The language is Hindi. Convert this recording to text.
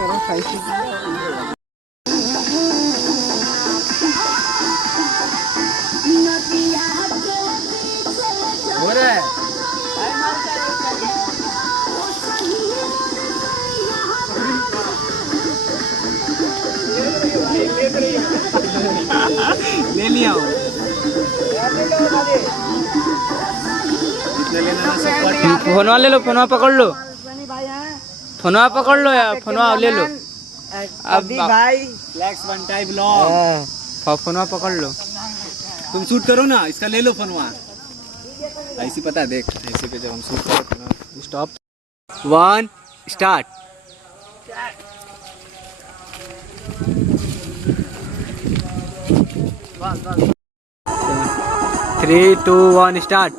हो रहा है ले लिया हूँ फोनवा ले लो, फोनवा पकड़ लो, फोनवा पकड़ लो यार, फोनवा ले लो अब भाई फ्लैक्स वन टाइप ब्लॉग, फोनवा पकड़ लो, तुम शूट करो ना, इसका ले लो फोनवा। ऐसी पता देख, ऐसे पे जब हम शूट करो स्टॉप 1 स्टार्ट। 3 2 1 स्टार्ट।